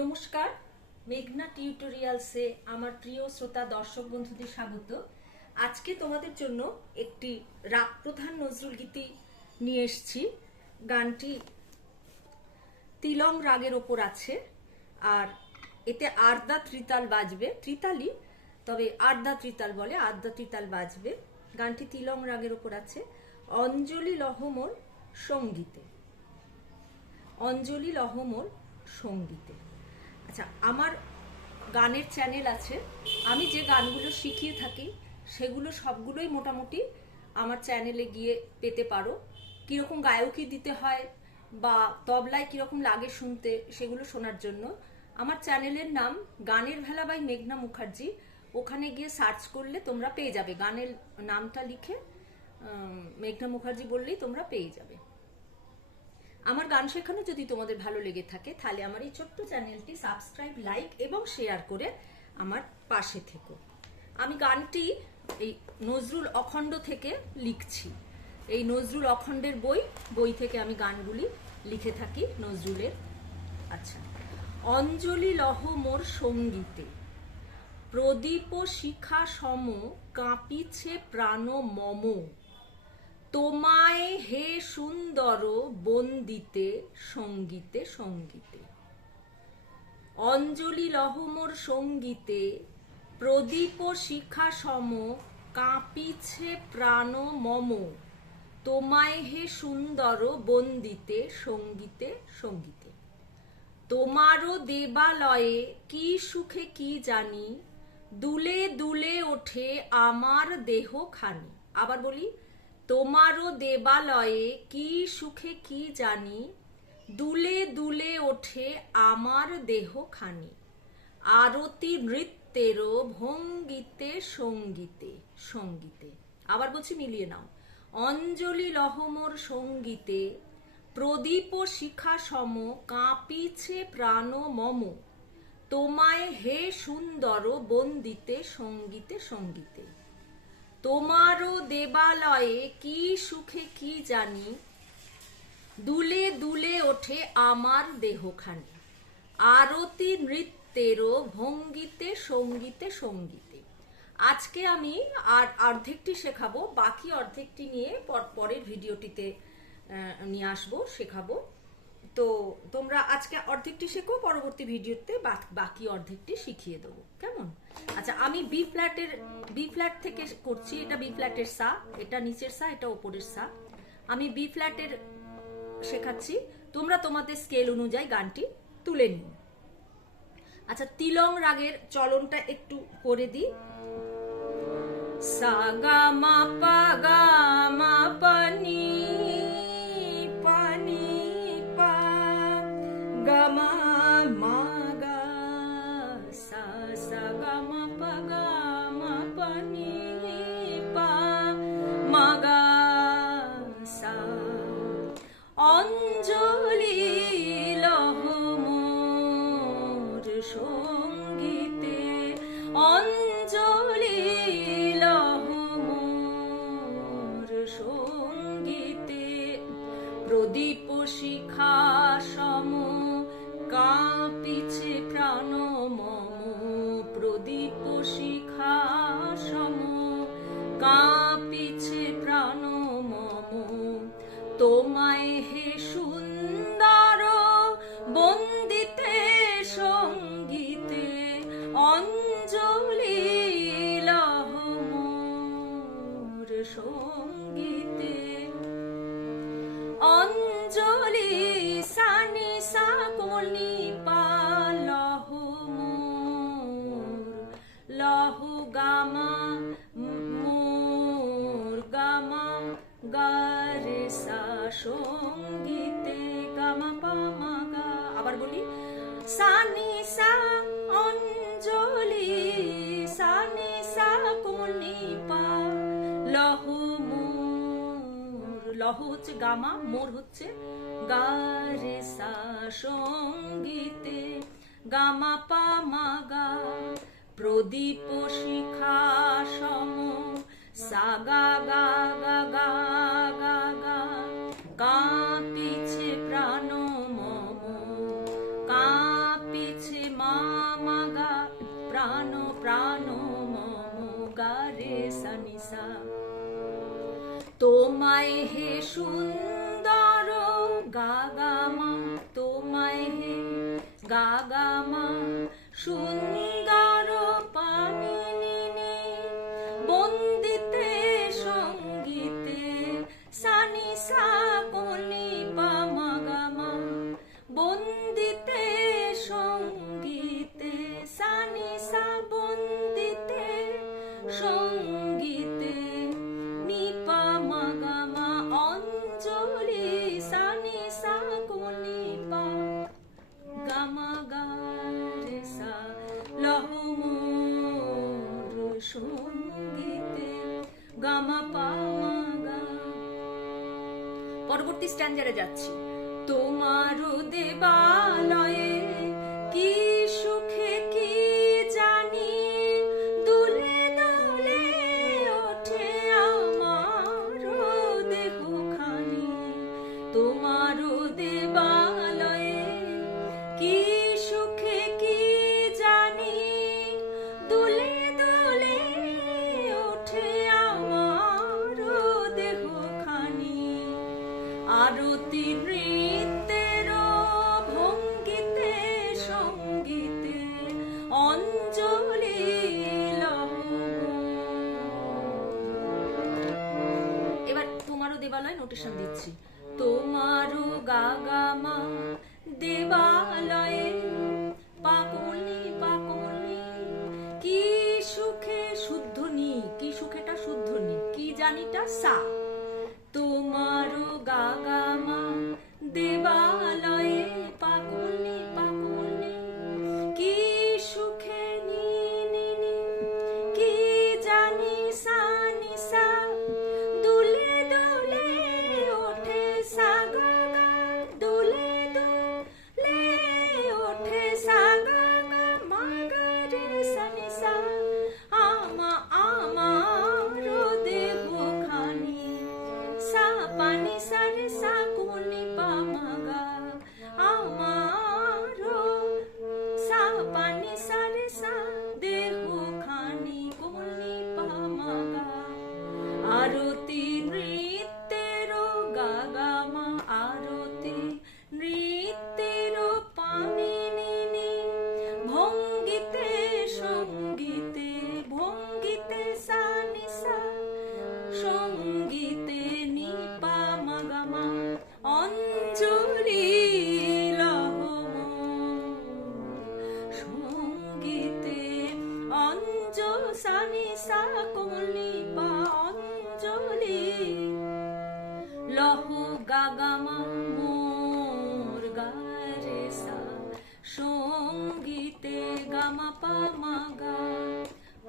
নমস্কার, মেঘনা টিউটোরিয়ালসে আমার প্রিয় শ্রোতা দর্শক বন্ধুদের স্বাগত। আজকে তোমাদের জন্য একটি রাগ প্রধান নজরুল গীতি নিয়ে এসেছি। গানটি তিলং রাগের ওপর আছে, আর এতে আর্দা ত্রিতাল বাজবে। ত্রিতালই, তবে আর্দা ত্রিতাল বলে, আর্দা ত্রিতাল বাজবে। গানটি তিলং রাগের ওপর আছে। অঞ্জলি লহমর সঙ্গীতে। অঞ্জলি লহমর সঙ্গীতে। আচ্ছা আমার গানের চ্যানেল আছে। আমি যে গানগুলো শিখিয়ে থাকি, সেগুলো সবগুলোই মোটামুটি আমার চ্যানেলে গিয়ে পেতে পারো। কীরকম গায়কই দিতে হয় বা তবলায় কীরকম লাগে শুনতে, সেগুলো শোনার জন্য। আমার চ্যানেলের নাম গানের ভেলা বাই মেঘনা মুখার্জি। ওখানে গিয়ে সার্চ করলে তোমরা পেয়ে যাবে। গানের নামটা লিখে মেঘনা মুখার্জি বললেই তোমরা পেয়ে যাবে। আমার গান শেখানো যদি তোমাদের ভালো লেগে থাকে, তাহলে আমার এই ছোট্ট চ্যানেলটি সাবস্ক্রাইব লাইক এবং শেয়ার করে আমার পাশে থেকো। আমি গানটি এই নজরুল অখণ্ড থেকে লিখছি। এই নজরুল অখণ্ডের বই বই থেকে আমি গানগুলি লিখে থাকি নজরুলের। আচ্ছা। অঞ্জলি লহ মোর সঙ্গীতে, প্রদীপ শিখা সম কাঁপিছে প্রাণ মম। তোমায় হে সুন্দর বন্দিতে, সঙ্গীতে সঙ্গীতে। অঞ্জলি লহমর সঙ্গীতে, প্রদীপ শিখা সম কাঁপিছে প্রাণ মম। তোমায় হে সুন্দর বন্দিতে, সঙ্গীতে সঙ্গীতে। তোমারও দেবালয়ে কি সুখে কি জানি, দুলে দুলে ওঠে আমার দেহ খানি। আবার বলি তোমারও দেবালয়ে কি সুখে কি জানি? দুলে দুলে ওঠে আমার দেহ খানি। আরতি নৃত্যেরও ভঙ্গিতে, সঙ্গীতে সঙ্গীতে। আবার বলছি মিলিয়ে নাও। অঞ্জলি লহমর সঙ্গীতে প্রদীপ শিখা সম কাঁপিছে প্রাণ মম। তোমায় হে সুন্দর বন্দিতে, সঙ্গীতে সঙ্গীতে। তোমারও দেবালয়ে কি সুখে কি জানি? দুলে দুলে ওঠে আমার দেহখানি। আরতি নৃত্যেরও ভঙ্গিতে, সঙ্গীতে সঙ্গীতে। আজকে আমি আর অর্ধেকটি শেখাবো, বাকি অর্ধেকটি নিয়ে পর- পরের ভিডিওটিতে নিয়ে আসব, শেখাবো। তো তোমরা আজকে অর্ধেকটি শেখো, পরবর্তী ভিডিওতে বাকি অর্ধেকটি শিখিয়ে দেবো। কেমন? আচ্ছা আমি বি ফ্ল্যাটের বি ফ্ল্যাট থেকে করছি, এটা বি ফ্ল্যাটের সা, এটা নিচের সা, এটা ওপরের সা। আমি বি ফ্ল্যাটের শেখাচ্ছি, তোমরা তোমাদের স্কেল অনুযায়ী গানটি তুলে নিও। আচ্ছা তিলং রাগের চলনটা একটু করে দিই। সা, গা, মা, পা, গা, মা, পা, নি মোর রহ হচ্ছে গামা, মোর হচ্ছে গা রে সা সঙ্গীতে গামা পা মা গা প্রদীপ শিখা সম, সা গা গা গা গা গা গা। কাঁপিছে প্রাণ মম, কাঁপিছে মামা গা প্রাণ প্রাণ মম, গা রে সা সানিসা তোমায় হে সুন্দর গাগামা তোমায় হে গাগামা সুন্দর পরবর্তী স্ট্যান্ডারে যাচ্ছি। তোমার দেবালয়ে কি আরতি নৃত্যের ভঙ্গিতে, সঙ্গীতে অঞ্জলি এবার তোমারও দেবালয় নোটেশন দিচ্ছি। তোমারও গাগামা দেবালয়ে পাকলি পাকলি, কি সুখে শুদ্ধ নি, কি সুখেটা শুদ্ধ নি, কি জানিটা সা।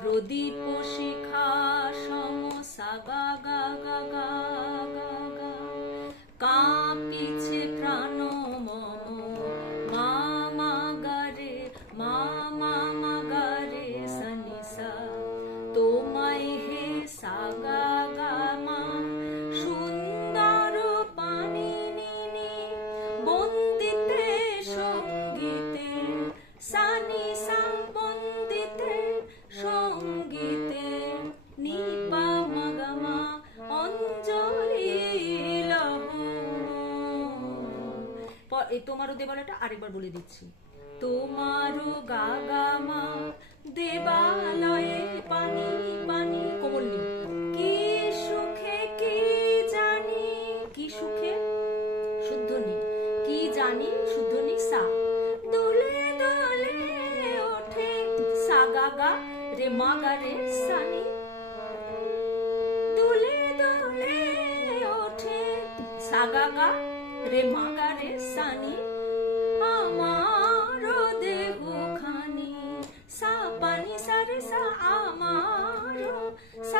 প্রদীপ শিখা, সম সা গা গা গা গা গা কাঁপিছে প্রাণ মম, মা গারে মা মা মা গারে সনিসা, তোমায় হে সাগা তোমারও দেবালয়টা আরেকবার বলে দিচ্ছি। তোমারও গাগামা দেবালয়ে পানি পানি কোমলনি কি সুখে, কি জানি, কি সুখে? শুদ্ধ নি কি জানি, শুদ্ধ নি সা। দোলে দোলে ওঠে সা গা গা রে, মা গা রে সানি দুলে দুলে ওঠে সাগা গা রে মাগা রে সানি আমার দেহ খানি সা পানি সারে সা আমার সা